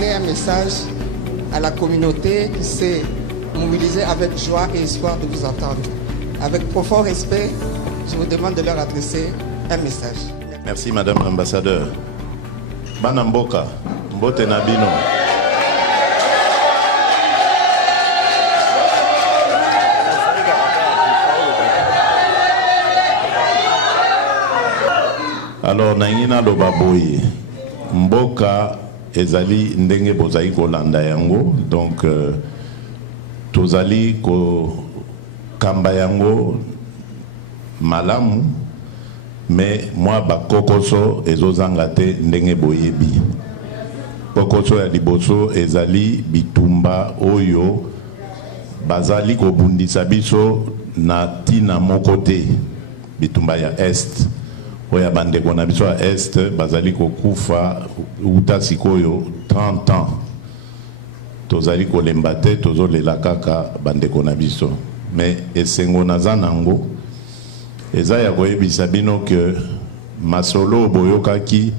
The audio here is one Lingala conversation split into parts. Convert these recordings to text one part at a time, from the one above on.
amener un message à la communauté qui s'est mobilisée avec joie et espoir de vous entendre. Avec profond respect, je vous demande de leur adresser un message. Merci Madame l'ambassadeur. Banamboka, Mbote Nabino. Alors Nangina Lobaboye, Mboka ezali ndenge bozali kolanda yango, donc tozali ko kamba yango malamu, mais moi bakokoso ezozanga te ndenge boyebi. Kokoso ya liboso ezali bitumba oyo bazali kobundisa biso na tina moko te, bitumba ya est oya bandeko na biso ya est bazali kokufa uta sikoyo 30 ans tozali kolemba te tozolela kaka bandeko na biso, mais esengo naza nango eza ya koyebisa bino ke masolo boyokaki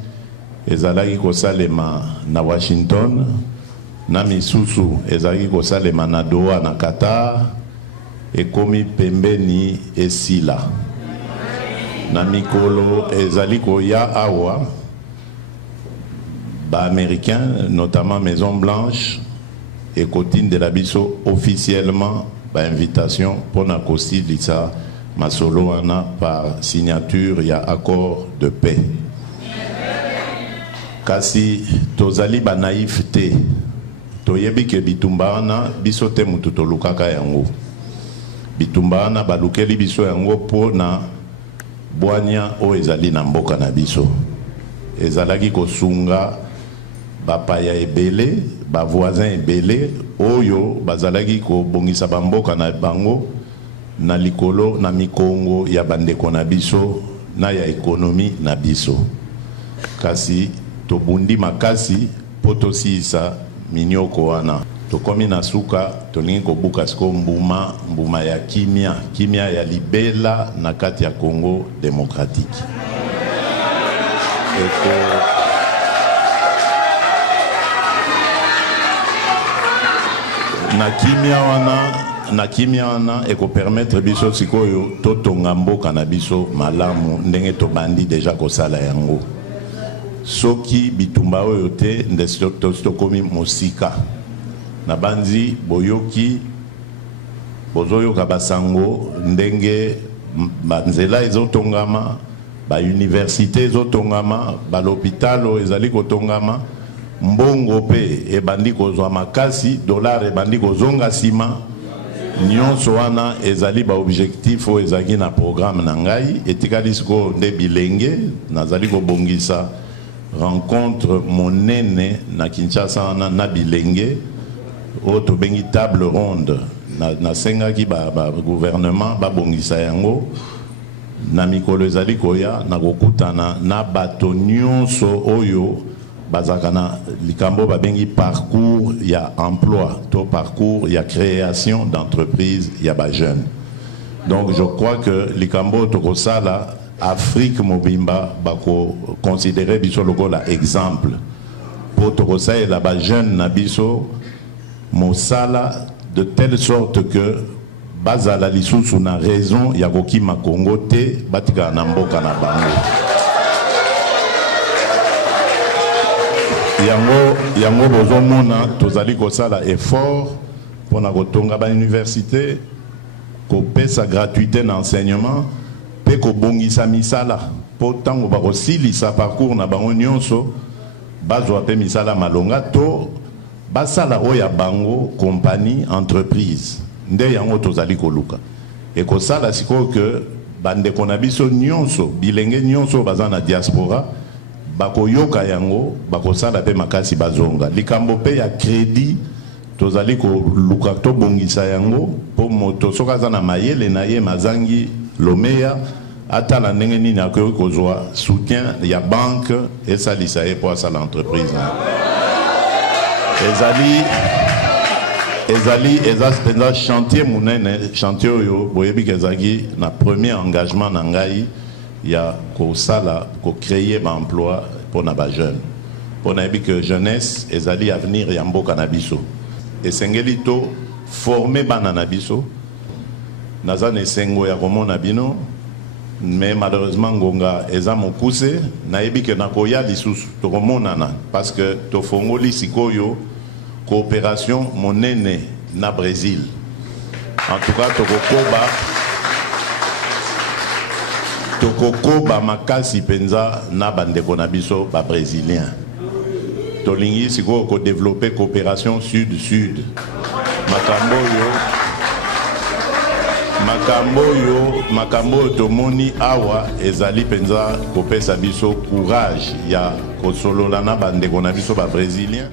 ezalaki kosalema na Washington na misusu ezalaki kosalema na Doha na Qatar ekomi pembeni esila na mikolo ezali koya awa ba américain notamment Maison Blanche et Cotine de la biso officiellement ba invitation pour na kosilisa masolo wana par signature ya accord de paix. Kasi tozali ba naïf te toyebi ke bitumba wana biso te mutu tolukaka yango, bitumba wana balukeli biso yango po na bwanya o ezali na mboka na biso, ezalaki kosunga bapaya ebele ba voisin ebele oyo bazalaki kobongisa bamboka na bango na likolo na mikongo ya bandeko na biso na ya ekonomi na biso. Kasi tobundi makasi po tosisa minyoko wana tokomi na suka tolingi kobuka siko mbuma ya kimia ya libela na kati ya Congo démocratique. na kimia wana eko permettre biso sikoyo totonga mboka na biso malamu ndenge tobandi deja kosala yango. Soki bitumba oyo te nde tokomi mosika na banzi boyoki bozoyoka basango ndenge banzela ezotongama, ba université ezotongama, ba l'hôpital ezali kotongama, mbongo pe ebandi kozwa makasi, dollar ebandi kozonga sima, nyonso wana ezali ba objectif o ezali na programme na ngai etikali siko nde bilenge nazali kobongisa rencontre monene na Kinshasa na bilenge oto bengi table ronde na senga ki ba gouvernement ba bongisa yango na mikolo ezali koya na kokutana na bato nyonso oyo bazaka na likambo ba bengi parcours ya emploi to parcours ya création d'entreprise ya ba jeune. Donc je crois que likambo tokosala Afrique mobimba bako considérer biso lokola exemple pour tokosala la ba jeune na biso mosala de telle sorte que bazala lisusu na raison ya kokima Congo te batika na mboka na bango. Yango bozomona tozali kosala effort pour na kotonga ba université kopesa gratuité d'enseignement pe ko bongisa misala po tango ba kosilisa parcours na bango nyonso bazwa pe misala malonga to basala oya bango compagnie entreprise nde yango tozali koluka e ko sala siko que bande konabiso nyonso bilenge nyonso bazana diaspora bako yoka yango bako sala pe makasi bazonga likambo pe ya crédit tozali ko luka to bongisa yango po moto soka zana mayele na ye mazangi lomeya atala ndenge nini akoki kozwa soutien ya banque esalisa ye po asala entreprise ezali chantier munene chantier oyo boyebi kezaki na premier engagement na ngai ya ko sala ko créer ba emploi pour na ba jeune pour que jeunesse ezali avenir ya mboka na biso. Esengeli to former bana na biso. Naza nesengo ya komona bino, mais malheureusement ngonga eza mokuse nayebi ke nakoya lisusu tokomonana parce que tofongoli sikoyo coopération monene na Brésil. En tout cas tokokoba makasi penza na bandeko na biso ba brésilien. Tolingi sikoyo ko développer coopération sud-sud. Makambo tomoni awa ezali penza kopesa biso courage ya kosolola na bandeko na biso ba brésilien.